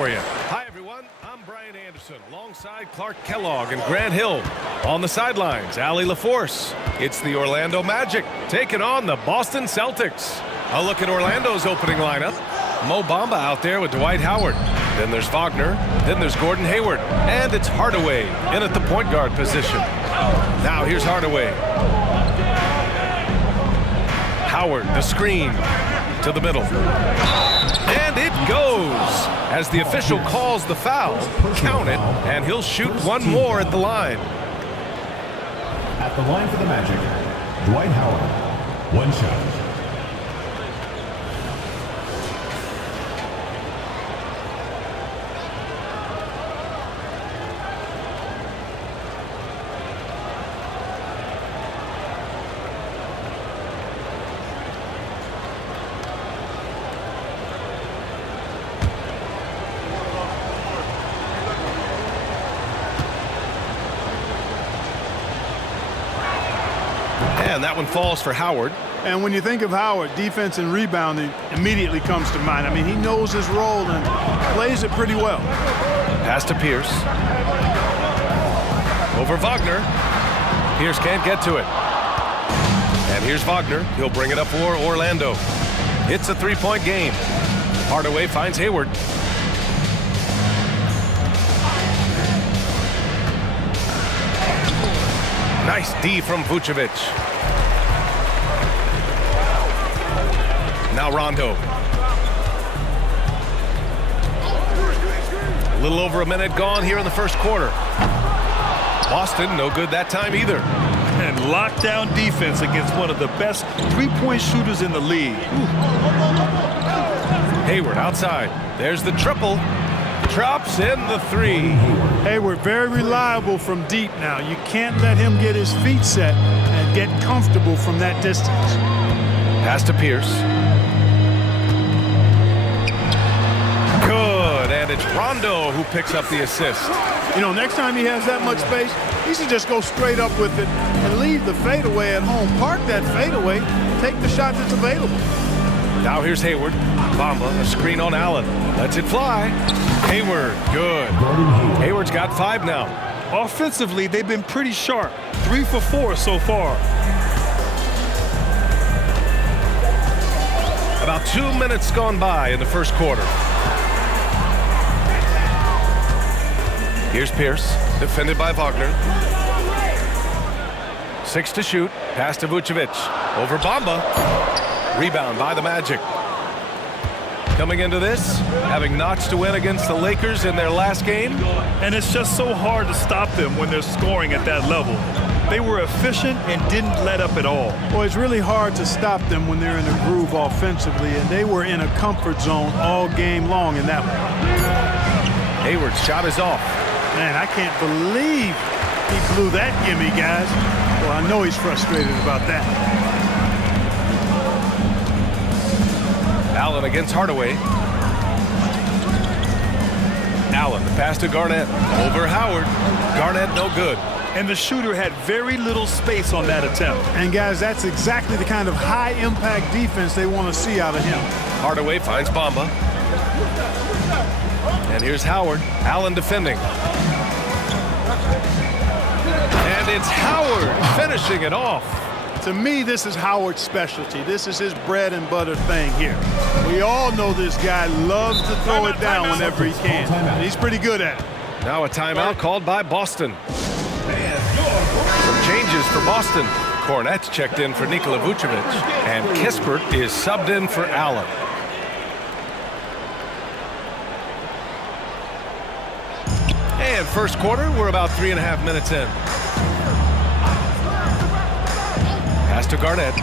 for you. Hi, everyone. I'm Brian Anderson, alongside Clark Kellogg and Grant Hill. On the sidelines, Allie LaForce. It's the Orlando Magic taking on the Boston Celtics. A look at Orlando's opening lineup. Mo Bamba out there with Dwight Howard. Then there's Wagner. Then there's Gordon Hayward. And it's Hardaway in at the point guard position. Now here's Hardaway. Howard, the screen to the middle. And it goes as the official calls the foul. Count it, and he'll shoot one more at the line. At the line for the Magic, Dwight Howard. One shot. And that one falls for Howard. And when you think of Howard, defense and rebounding immediately comes to mind. I mean, he knows his role and plays it pretty well. Pass to Pierce. Over Wagner. Pierce can't get to it. And here's Wagner. He'll bring it up for Orlando. It's a three-point game. Hardaway finds Hayward. Nice D from Vucevic. Now Rondo. A little over a minute gone here in the first quarter. Boston, no good that time either. And lockdown defense against one of the best three-point shooters in the league. Hayward outside. There's the triple. Drops in the three. Hayward very reliable from deep now. You can't let him get his feet set and get comfortable from that distance. Pass to Pierce. Good, and it's Rondo who picks up the assist. You know, next time he has that much space, he should just go straight up with it and leave the fadeaway at home. Park that fadeaway, take the shot that's available. Now here's Hayward. Bamba, a screen on Allen. Lets it fly. Hayward, good. Hayward's got 5 now. Offensively, they've been pretty sharp. 3 for 4 so far. About 2 minutes gone by in the first quarter. Here's Pierce, defended by Wagner. 6 to shoot. Pass to Vucevic. Over Bamba. Rebound by the Magic. Coming into this, having notched to win against the Lakers in their last game. And it's just so hard to stop them when they're scoring at that level. They were efficient and didn't let up at all. Well, it's really hard to stop them when they're in a groove offensively, and they were in a comfort zone all game long in that one. Hayward's shot is off. Man, I can't believe he blew that gimme, guys. Well, I know he's frustrated about that. Allen against Hardaway. Allen, the pass to Garnett. Over Howard. Garnett, no good. And the shooter had very little space on that attempt. And, guys, that's exactly the kind of high-impact defense they want to see out of him. Hardaway finds Bamba. And here's Howard. Allen defending. And it's Howard finishing it off. To me, this is Howard's specialty. This is his bread and butter thing here. We all know this guy loves to throw it down whenever he can. And he's pretty good at it. Now a timeout called by Boston. Some changes for Boston. Garnett's checked in for Nikola Vucevic. And Kispert is subbed in for Allen. And first quarter, we're about 3.5 minutes in. Pass to Garnett.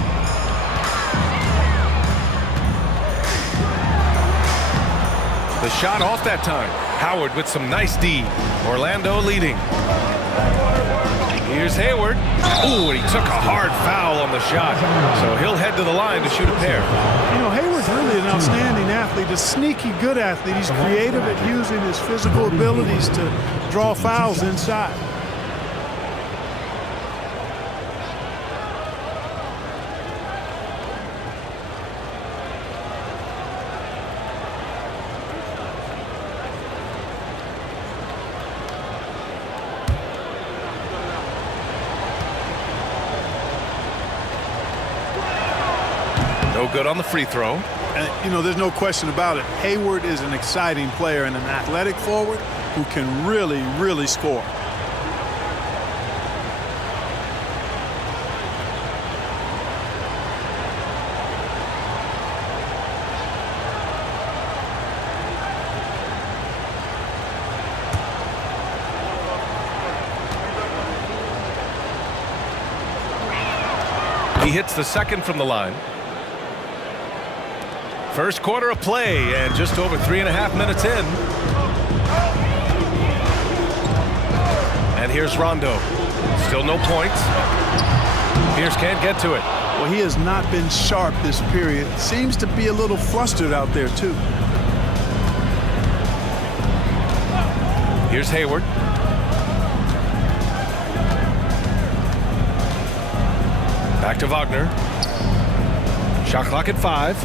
The shot off that time. Howard with some nice D. Orlando leading. Here's Hayward. Ooh, and he took a hard foul on the shot. So he'll head to the line to shoot a pair. You know, Hayward's really an outstanding athlete, a sneaky good athlete. He's creative at using his physical abilities to draw fouls inside. No good on the free throw. And, you know, there's no question about it. Hayward is an exciting player and an athletic forward who can really, really score. He hits the second from the line. First quarter of play and just over 3.5 minutes in. And here's Rondo. Still no points. Pierce can't get to it. Well, he has not been sharp this period. Seems to be a little flustered out there, too. Here's Hayward. Back to Wagner. Shot clock at 5.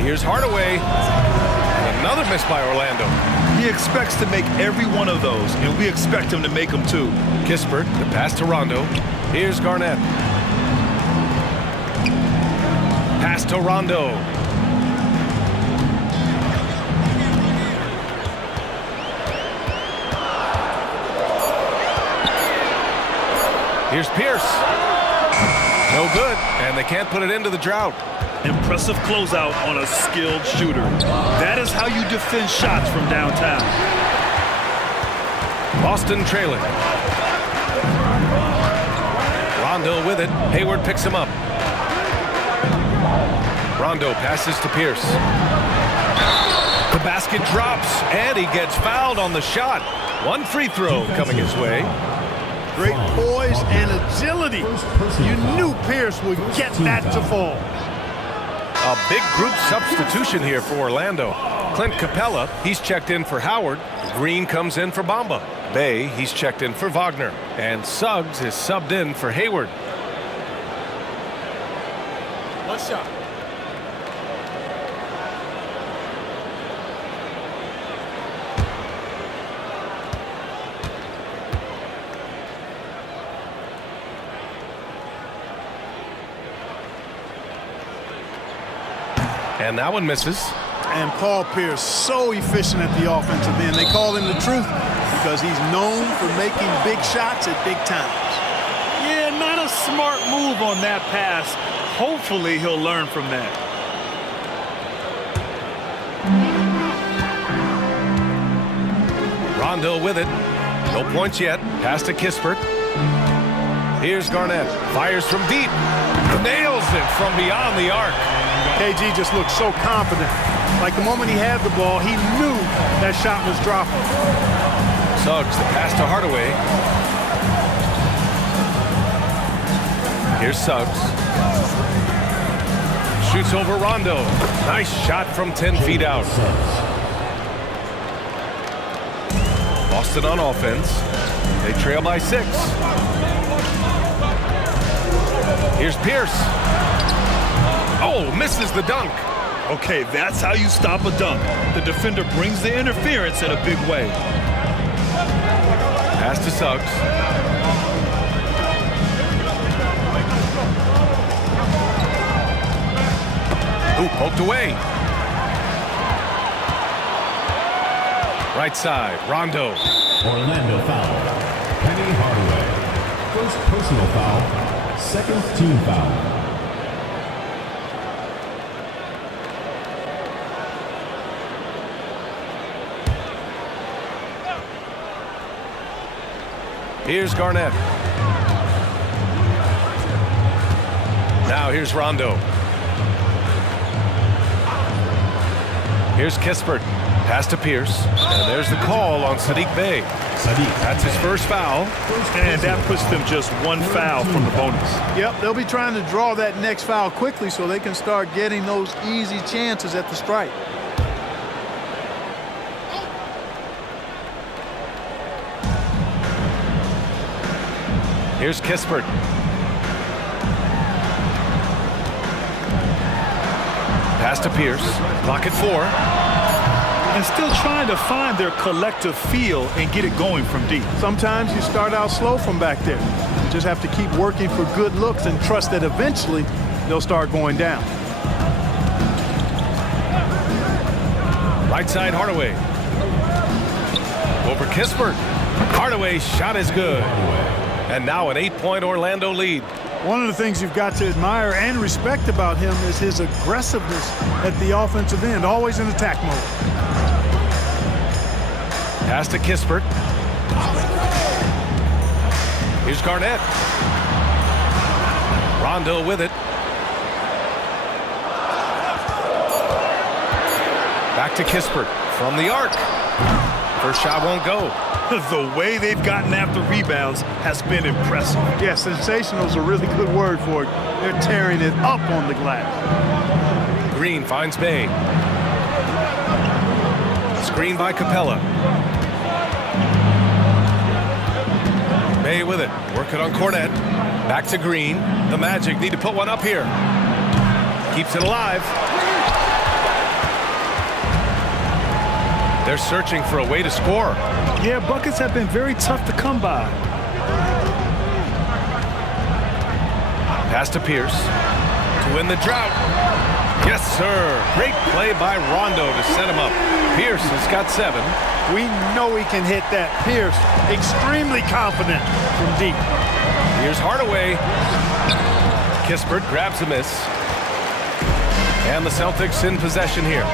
Here's Hardaway. And another miss by Orlando. He expects to make every one of those, and we expect him to make them too. Kispert, the pass to Rondo. Here's Garnett. Pass to Rondo. Here's Pierce. No good, and they can't put it into the drought. Impressive closeout on a skilled shooter. That is how you defend shots from downtown. Boston trailing. Rondo with it. Hayward picks him up. Rondo passes to Pierce. The basket drops, and he gets fouled on the shot. One free throw coming his way. Great poise and agility. You knew Pierce would get that to fall. A big group substitution here for Orlando. Clint Capella, he's checked in for Howard. Green comes in for Bamba. Bay, he's checked in for Wagner. And Suggs is subbed in for Hayward. One shot. And that one misses. And Paul Pierce, so efficient at the offensive end. They call him the truth because he's known for making big shots at big times. Yeah, not a smart move on that pass. Hopefully he'll learn from that. Rondo with it. No points yet. Pass to Kispert. Here's Garnett. Fires from deep. Nails it from beyond the arc. KG just looked so confident. Like the moment he had the ball, he knew that shot was dropping. Suggs, the pass to Hardaway. Here's Suggs. Shoots over Rondo. Nice shot from 10 feet out. Boston on offense. They trail by 6. Here's Pierce. Oh, misses the dunk. Okay, that's how you stop a dunk. The defender brings the interference in a big way. Pass to Suggs. Ooh, poked away. Right side, Rondo. Orlando foul. Penny Hardaway. First personal foul. Second team foul. Here's Garnett. Now here's Rondo. Here's Kispert. Pass to Pierce. And there's the call on Saddiq Bey. That's his first foul. And that puts them just one foul from the bonus. Yep, they'll be trying to draw that next foul quickly so they can start getting those easy chances at the stripe. Here's Kispert. Pass to Pierce. Clock at 4. And still trying to find their collective feel and get it going from deep. Sometimes you start out slow from back there. just have to keep working for good looks and trust that eventually they'll start going down. Right side, Hardaway. Over Kispert. Hardaway's shot is good. And now an 8-point Orlando lead. One of the things you've got to admire and respect about him is his aggressiveness at the offensive end, always in attack mode. Pass to Kispert. Here's Garnett. Rondo with it. Back to Kispert from the arc. First shot won't go. The way they've gotten after rebounds has been impressive. Yeah, sensational is a really good word for it. They're tearing it up on the glass. Green finds Bay. Screen by Capella. Bay with it. Working on Cornett. Back to Green. The Magic need to put one up here. Keeps it alive. They're searching for a way to score. Yeah, buckets have been very tough to come by. Pass to Pierce to win the drought. Yes, sir. Great play by Rondo to set him up. Pierce has got 7. We know he can hit that. Pierce, extremely confident from deep. Here's Hardaway. Kispert grabs a miss. And the Celtics in possession here.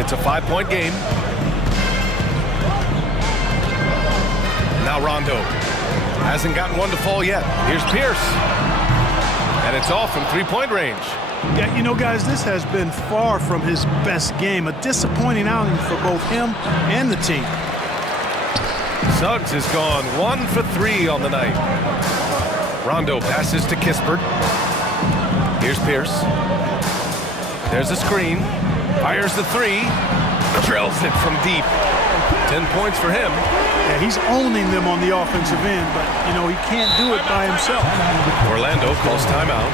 It's a 5-point game. Now Rondo hasn't gotten one to fall yet. Here's Pierce. And it's off from 3-point range. Yeah, you know, guys, this has been far from his best game. A disappointing outing for both him and the team. Suggs has gone 1 for 3 on the night. Rondo passes to Kispert. Here's Pierce. There's a screen. Fires the 3. Drills it from deep. 10 points for him. Yeah, he's owning them on the offensive end, but, you know, he can't do it by himself. Orlando calls timeout.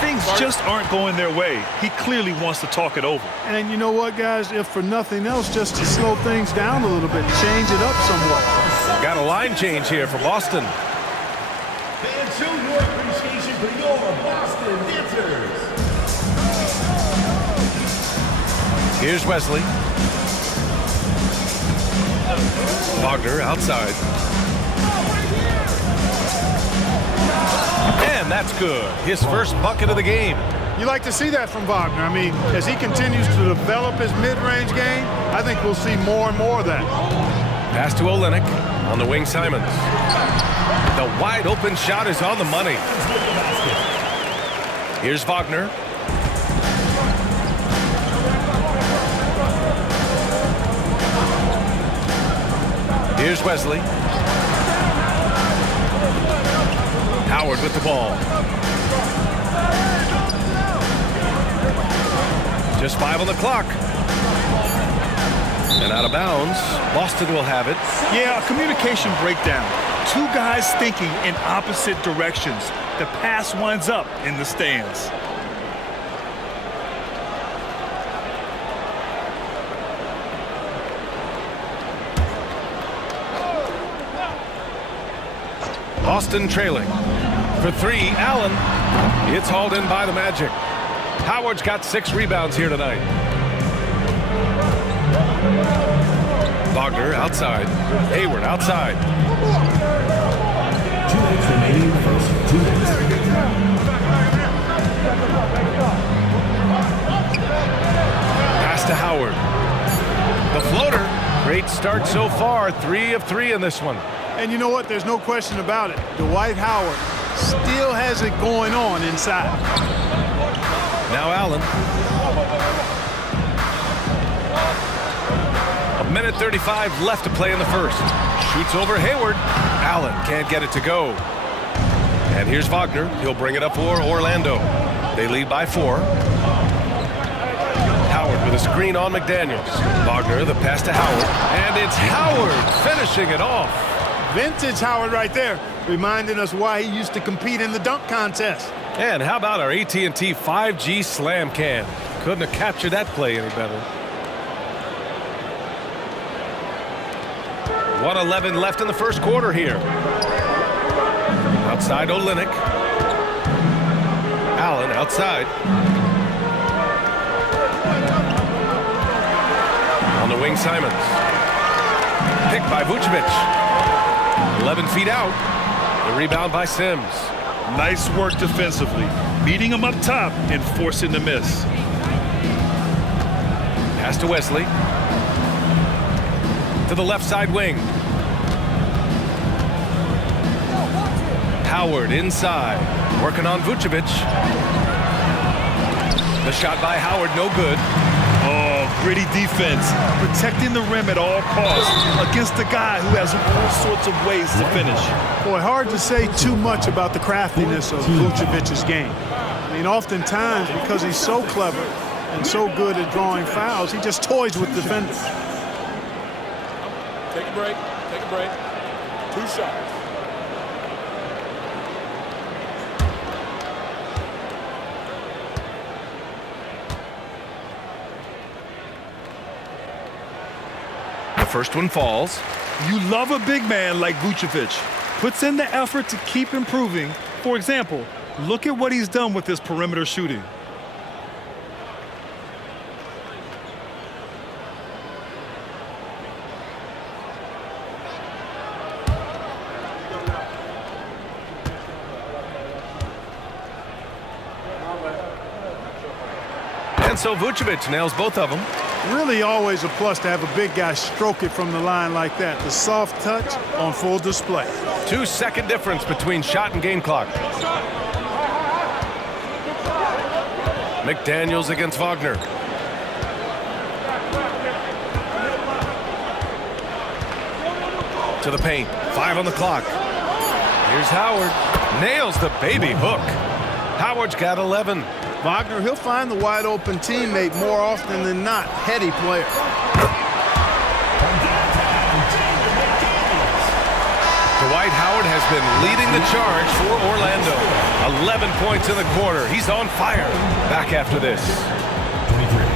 Things just aren't going their way. He clearly wants to talk it over. And you know what, guys? If for nothing else, just to slow things down a little bit, change it up somewhat. Got a line change here for Boston. Fans, show your appreciation for your Boston dancers. Here's Wesley. Wagner outside. And that's good. His first bucket of the game. You like to see that from Wagner. I mean, as he continues to develop his mid-range game, I think we'll see more and more of that. Pass to Olynyk on the wing. Simons. The wide open shot is on the money. Here's Wagner. Here's Wesley. Howard with the ball. Just 5 on the clock. And out of bounds. Boston will have it. Yeah, a communication breakdown. 2 guys thinking in opposite directions. The pass winds up in the stands. Boston trailing. For 3, Allen. It's hauled in by the Magic. Howard's got 6 rebounds here tonight. Wagner outside. Hayward outside. 2 minutes remaining, first 2 minutes. Pass to Howard. The floater. Great start so far. 3 of 3 in this one. And you know what? There's no question about it. Dwight Howard still has it going on inside. Now Allen. 1:35 left to play in the first. Shoots over Hayward. Allen can't get it to go. And here's Wagner. He'll bring it up for Orlando. They lead by 4. Howard with a screen on McDaniels. Wagner, the pass to Howard. And it's Howard finishing it off. Vintage Howard right there, reminding us why he used to compete in the dunk contest. And how about our AT&T 5G slam can? Couldn't have captured that play any better. 1:11 left in the first quarter here. Outside Olynyk. Allen outside. On the wing, Simons. Picked by Vucevic. 11 feet out. The rebound by Sims. Nice work defensively. Beating him up top and forcing the miss. Pass to Wesley. To the left side wing. Howard inside. Working on Vucevic. The shot by Howard, no good. Oh, gritty defense. Protecting the rim at all costs against a guy who has all sorts of ways to finish. Boy, hard to say too much about the craftiness of Vucevic's game. I mean, oftentimes, because he's so clever and so good at drawing fouls, he just toys with defenders. Take a break. Take a break. 2 shots. The first one falls. You love a big man like Vucevic. Puts in the effort to keep improving. For example, look at what he's done with his perimeter shooting. And so Vucevic nails both of them. Really always a plus to have a big guy stroke it from the line like that. The soft touch on full display. 2-second difference between shot and game clock. McDaniels against Wagner. To the paint. 5 on the clock. Here's Howard. Nails the baby hook. Howard's got 11. Wagner, he'll find the wide open teammate more often than not. Heady player. Dwight Howard has been leading the charge for Orlando. 11 points in the quarter. He's on fire. Back after this. 23.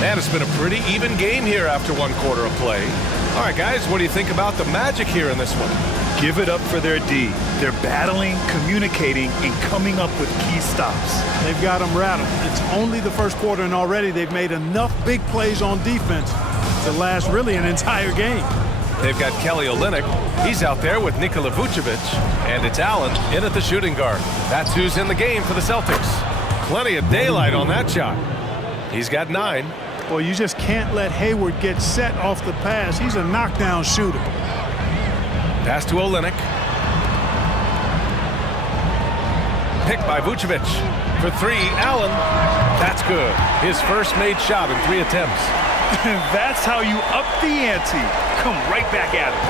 Man, it's been a pretty even game here after 1 quarter of play. All right, guys, what do you think about the Magic here in this one? Give it up for their D. They're battling, communicating, and coming up with key stops. They've got them rattled. It's only the first quarter, and already they've made enough big plays on defense to last really an entire game. They've got Kelly Olynyk. He's out there with Nikola Vucevic. And it's Allen in at the shooting guard. That's who's in the game for the Celtics. Plenty of daylight on that shot. He's got 9. Boy, you just can't let Hayward get set off the pass. He's a knockdown shooter. Pass to Olynyk. Picked by Vucevic. For 3, Allen. That's good. His first made shot in 3 attempts. That's how you up the ante. Come right back at it.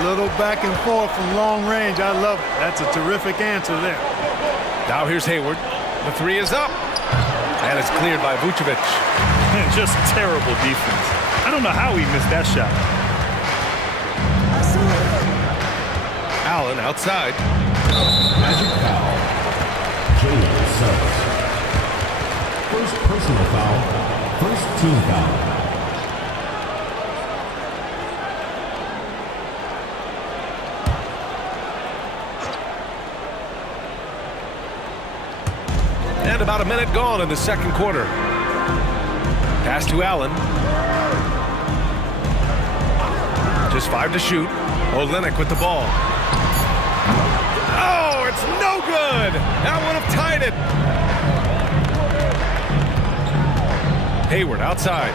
A little back and forth from long range. I love it. That's a terrific answer there. Now here's Hayward. The 3 is up. And it's cleared by Vucevic. Just terrible defense. I don't know how he missed that shot. Allen outside. Magic foul. Jalen Suggs. First personal foul. First team foul. And about a minute gone in the second quarter. Pass to Allen. Just 5 to shoot. Olynyk with the ball. Oh, it's no good. That would have tied it. Hayward outside.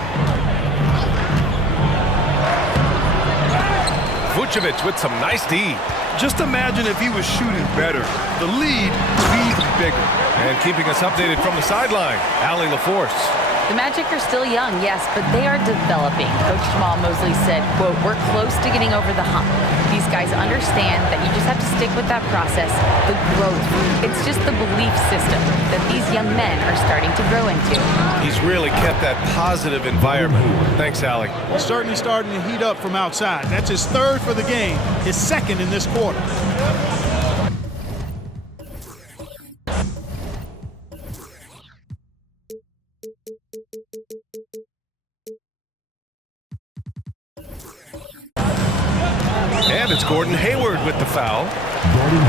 Vucevic with some nice D. Just imagine if he was shooting better. The lead would be even bigger. And keeping us updated from the sideline, Allie LaForce. The Magic are still young, yes, but they are developing. Coach Jamal Mosley said, quote, "We're close to getting over the hump." These guys understand that you just have to stick with that process, the growth. It's just the belief system that these young men are starting to grow into. He's really kept that positive environment. Thanks, Allie. He's certainly starting to heat up from outside. That's his 3rd for the game, his 2nd in this quarter. Gordon Hayward with the foul.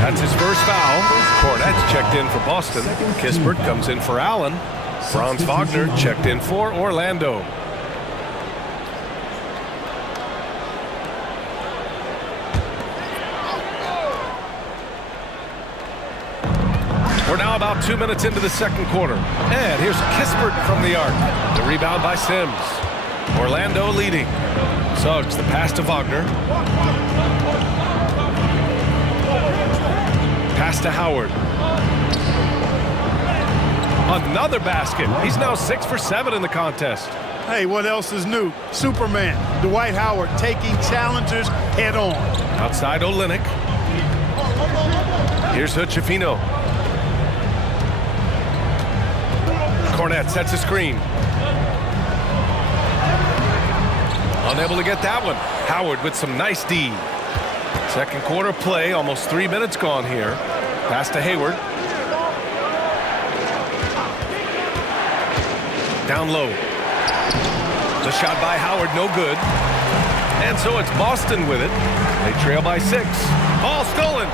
That's his first foul. Garnett's checked in for Boston. Kispert comes in for Allen. Franz Wagner checked in for Orlando. We're now about 2 minutes into the second quarter. And here's Kispert from the arc. The rebound by Sims. Orlando leading. Suggs the pass to Wagner. Pass to Howard. Another basket. He's now 6 for 7 in the contest. Hey, what else is new? Superman, Dwight Howard taking challengers head on. Outside Olynyk. Here's Hood-Schifino. Garnett sets a screen. Unable to get that one. Howard with some nice D. Second quarter play, almost 3 minutes gone here. Pass to Hayward. Down low. The shot by Howard, no good. And so it's Boston with it. They trail by 6. Ball stolen.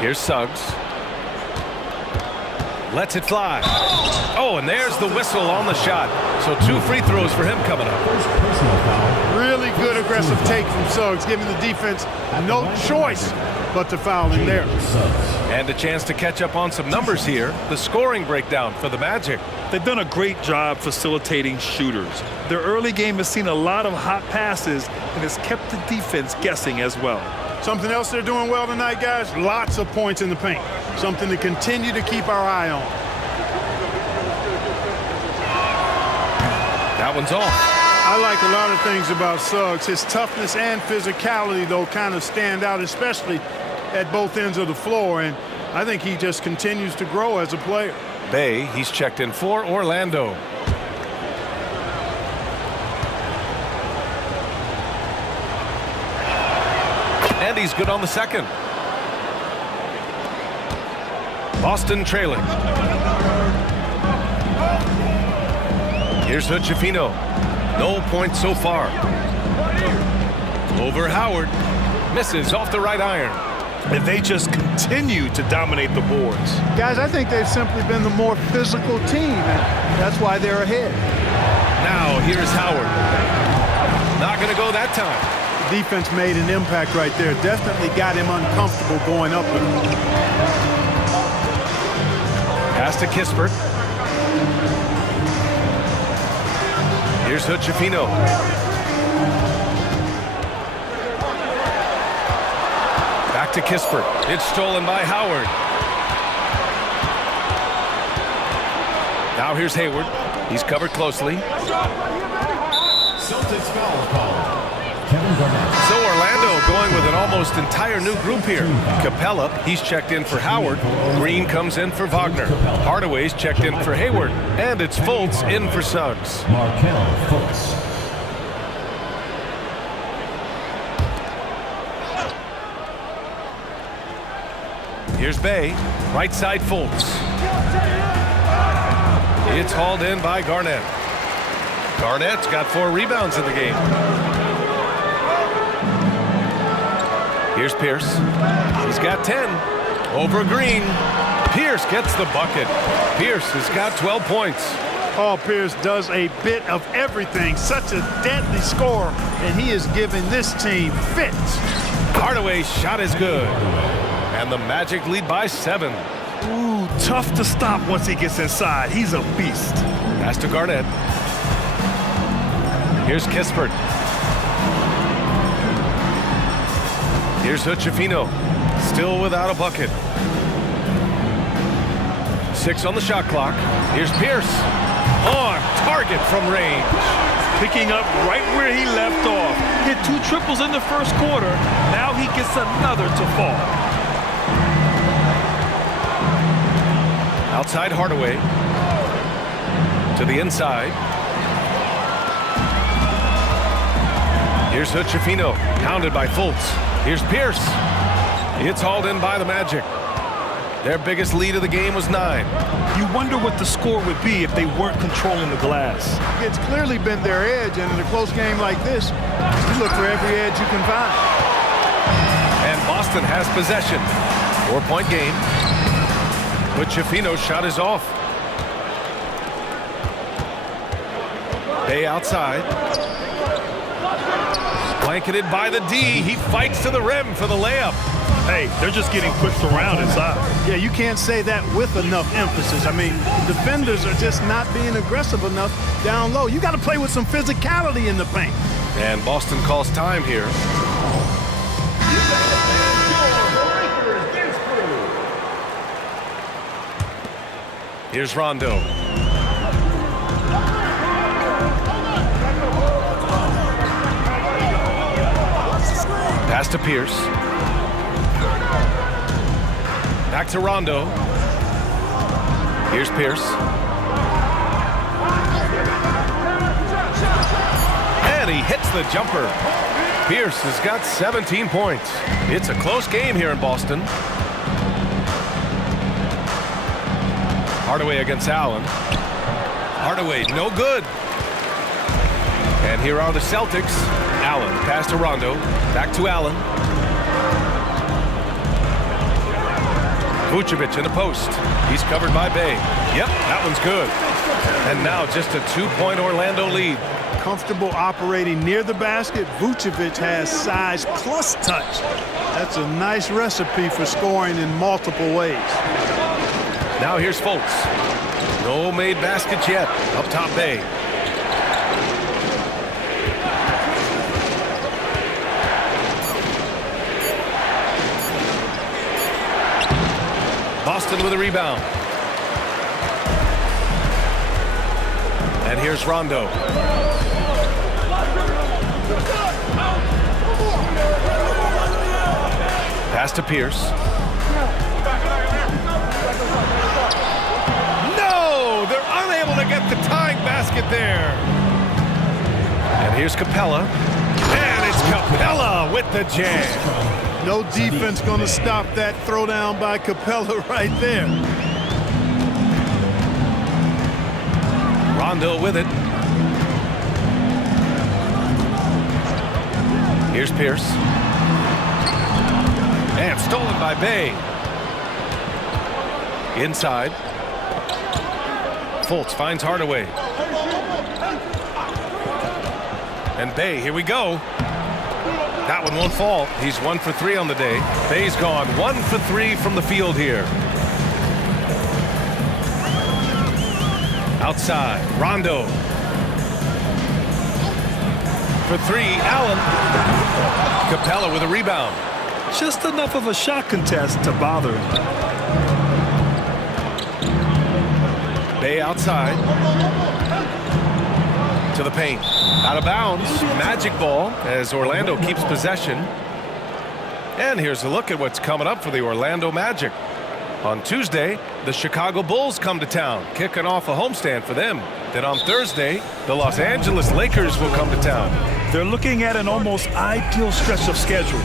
Here's Suggs. Lets it fly. Oh, and there's the whistle on the shot. So 2 free throws for him coming up. Really good aggressive take from Suggs, giving the defense no choice but to foul in there. And a chance to catch up on some numbers here. The scoring breakdown for the Magic. They've done a great job facilitating shooters. Their early game has seen a lot of hot passes and has kept the defense guessing as well. Something else they're doing well tonight, guys, lots of points in the paint. Something to continue to keep our eye on. That one's off. I like a lot of things about Suggs. His toughness and physicality, though, kind of stand out, especially at both ends of the floor. And I think he just continues to grow as a player. Bay, he's checked in for Orlando. And he's good on the second. Boston trailing. Here's Hood-Schifino. No points so far. Over Howard. Misses off the right iron. And they just continue to dominate the boards. Guys, I think they've simply been the more physical team, and that's why they're ahead. Now here's Howard. Not going to go that time. The defense made an impact right there. Definitely got him uncomfortable going up with him. Pass to Kispert. Here's Hood-Schifino. Back to Kispert. It's stolen by Howard. Now here's Hayward. He's covered closely. Celtics foul call. Kevin Garnett. So Orlando going with an almost entire new group here. Capella, he's checked in for Howard. Green comes in for Wagner. Hardaway's checked in for Hayward. And it's Fultz in for Suggs. Markelle Fultz. Here's Bay. Right side Fultz. It's hauled in by Garnett. Garnett's got 4 rebounds in the game. Here's Pierce. He's got 10. Over Green. Pierce gets the bucket. Pierce has got 12 points. Paul Pierce does a bit of everything. Such a deadly scorer, and he is giving this team fits. Hardaway's shot is good. And the Magic lead by 7. Ooh, tough to stop once he gets inside. He's a beast. Pass to Garnett. Here's Kispert. Here's Hood-Schifino. Still without a bucket. 6 on the shot clock. Here's Pierce. On target from range. Picking up right where he left off. Hit 2 triples in the first quarter. Now he gets another to fall. Outside Hardaway. To the inside. Here's Hood-Schifino. Pounded by Fultz. Here's Pierce. It's hauled in by the Magic. Their biggest lead of the game was 9. You wonder what the score would be if they weren't controlling the glass. It's clearly been their edge, and in a close game like this, you look for every edge you can find. And Boston has possession. 4-point game. But Schifino's shot is off. Bay outside. Blanketed by the D. He fights to the rim for the layup. Hey, they're just getting pushed around inside. Yeah, you can't say that with enough emphasis. I mean, defenders are just not being aggressive enough down low. You got to play with some physicality in the paint. And Boston calls time here. Here's Rondo. Pass to Pierce. Back to Rondo. Here's Pierce. And he hits the jumper. Pierce has got 17 points. It's a close game here in Boston. Hardaway against Allen. Hardaway, no good. And here are the Celtics. Allen, pass to Rondo. Back to Allen. Vucevic in the post. He's covered by Bay. Yep, that one's good. And now just a 2-point Orlando lead. Comfortable operating near the basket. Vucevic has size plus touch. That's a nice recipe for scoring in multiple ways. Now here's Fultz. No made baskets yet. Up top Bay. Boston with a rebound. And here's Rondo. Pass to Pierce. No! They're unable to get the tying basket there. And here's Capella. And it's Capella with the jam. No defense going to stop that throwdown by Capella right there. Rondo with it. Here's Pierce. And stolen by Bay. Inside. Fultz finds Hardaway. And Bay, here we go. That one won't fall. He's 1 for 3 on the day. Bay's gone 1 for 3 from the field here. Outside, Rondo. For 3, Allen. Capella with a rebound. Just enough of a shot contest to bother him. Bay outside. To the paint. Out of bounds. Magic ball as Orlando keeps possession. And here's a look at what's coming up for the Orlando Magic. On Tuesday, the Chicago Bulls come to town, kicking off a homestand for them. Then on Thursday, the Los Angeles Lakers will come to town. They're looking at an almost ideal stretch of schedule.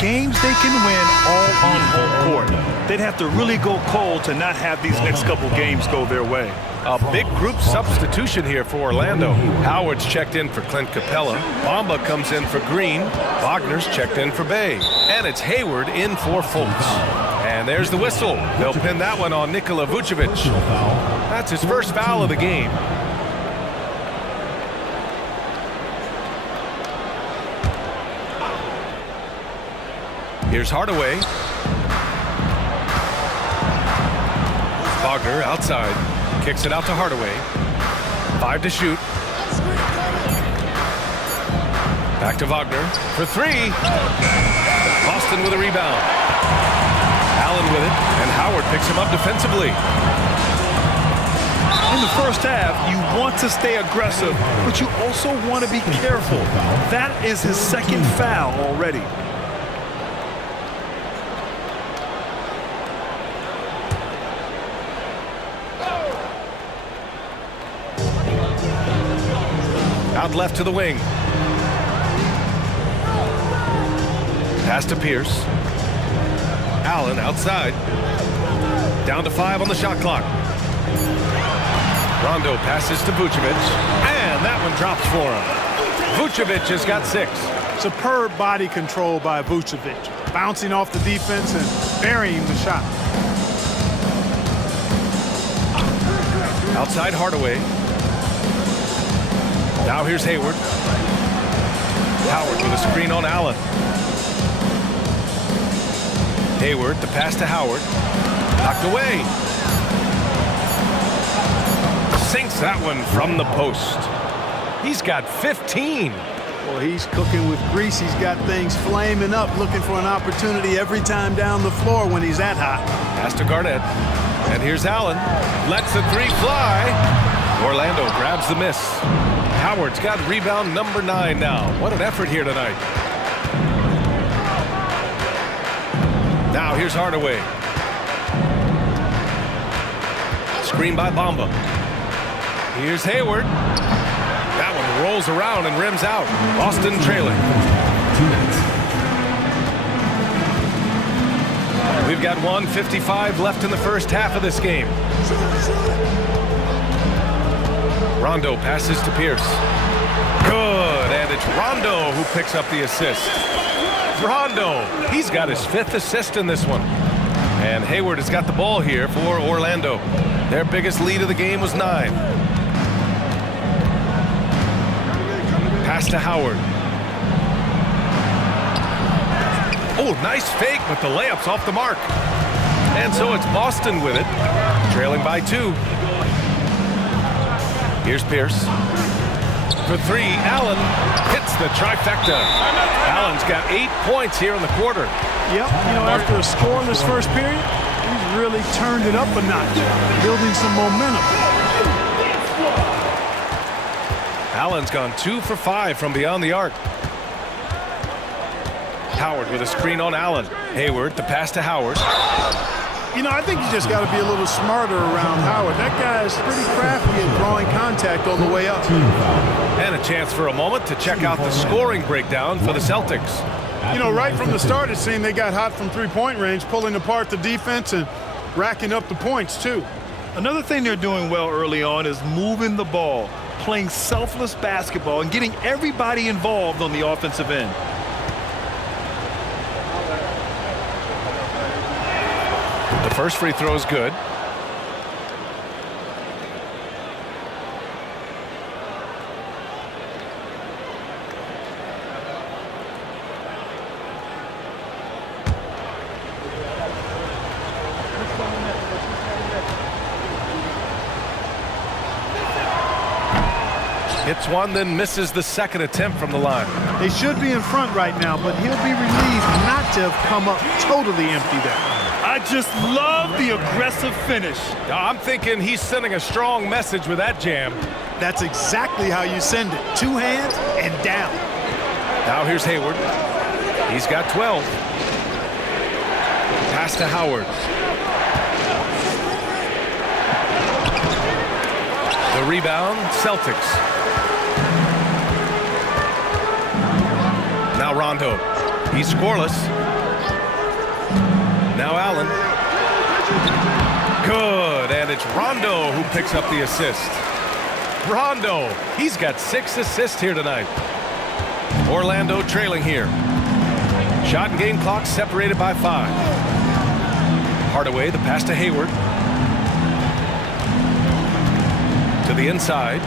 Games they can win all on home court. They'd have to really go cold to not have these next couple games go their way. A big group substitution here for Orlando. Howard's checked in for Clint Capella. Bamba comes in for Green. Wagner's checked in for Bay. And it's Hayward in for Fultz. And there's the whistle. They'll pin that one on Nikola Vucevic. That's his first foul of the game. Here's Hardaway. Wagner outside. Kicks it out to Hardaway. 5 to shoot. Back to Wagner for 3. Boston with a rebound. Allen with it, and Howard picks him up defensively. In the first half, you want to stay aggressive, but you also want to be careful. That is his second foul already. Out left to the wing. Pass to Pierce. Allen outside. Down to 5 on the shot clock. Rondo passes to Vucevic, and that one drops for him. Vucevic has got 6. Superb body control by Vucevic, bouncing off the defense and burying the shot. Outside Hardaway. Now here's Hayward. Howard with a screen on Allen. Hayward, the pass to Howard. Knocked away. Sinks that one from the post. He's got 15. Well, he's cooking with grease. He's got things flaming up, looking for an opportunity every time down the floor when he's that hot. Pass to Garnett. And here's Allen. Lets the 3 fly. Orlando grabs the miss. Howard's got rebound number 9 now. What an effort here tonight. Now here's Hardaway. Screen by Bamba. Here's Hayward. That one rolls around and rims out. Boston trailing. 2 minutes. We've got 1:55 left in the first half of this game. Rondo passes to Pierce. Good, and it's Rondo who picks up the assist. Rondo, he's got his 5th assist in this one. And Hayward has got the ball here for Orlando. Their biggest lead of the game was 9. Pass to Howard. Oh, nice fake, but the layup's off the mark. And so it's Boston with it, trailing by 2. Here's Pierce. For 3, Allen hits the trifecta. Allen's got 8 points here in the quarter. Yep, after a scoreless first period, he's really turned it up a notch, building some momentum. Allen's gone 2 for 5 from beyond the arc. Howard with a screen on Allen. Hayward, the pass to Howard. I think you just got to be a little smarter around Howard. That guy's pretty crafty at drawing contact on the way up. And a chance for a moment to check out the scoring breakdown for the Celtics. Right from the start, it seemed they got hot from three-point range, pulling apart the defense and racking up the points, too. Another thing they're doing well early on is moving the ball, playing selfless basketball, and getting everybody involved on the offensive end. The first free throw is good. Hits one, then misses the second attempt from the line. They should be in front right now, but he'll be relieved not to have come up totally empty there. I just love the aggressive finish. I'm thinking he's sending a strong message with that jam. That's exactly how you send it. 2 hands and down. Now here's Hayward. He's got 12. Pass to Howard. The rebound, Celtics. Now Rondo. He's scoreless. Now Allen. Good, and it's Rondo who picks up the assist. Rondo, he's got 6 assists here tonight. Orlando trailing here. Shot and game clock separated by 5. Hardaway, the pass to Hayward. To the inside.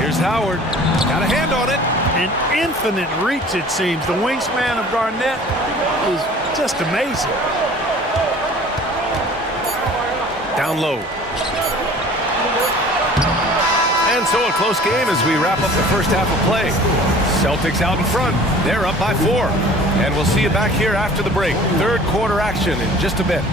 Here's Howard. Got a hand on it. An infinite reach, it seems. The wingspan of Garnett is just amazing. Down low. And so a close game as we wrap up the first half of play. Celtics out in front. They're up by 4. And we'll see you back here after the break. Third quarter action in just a bit.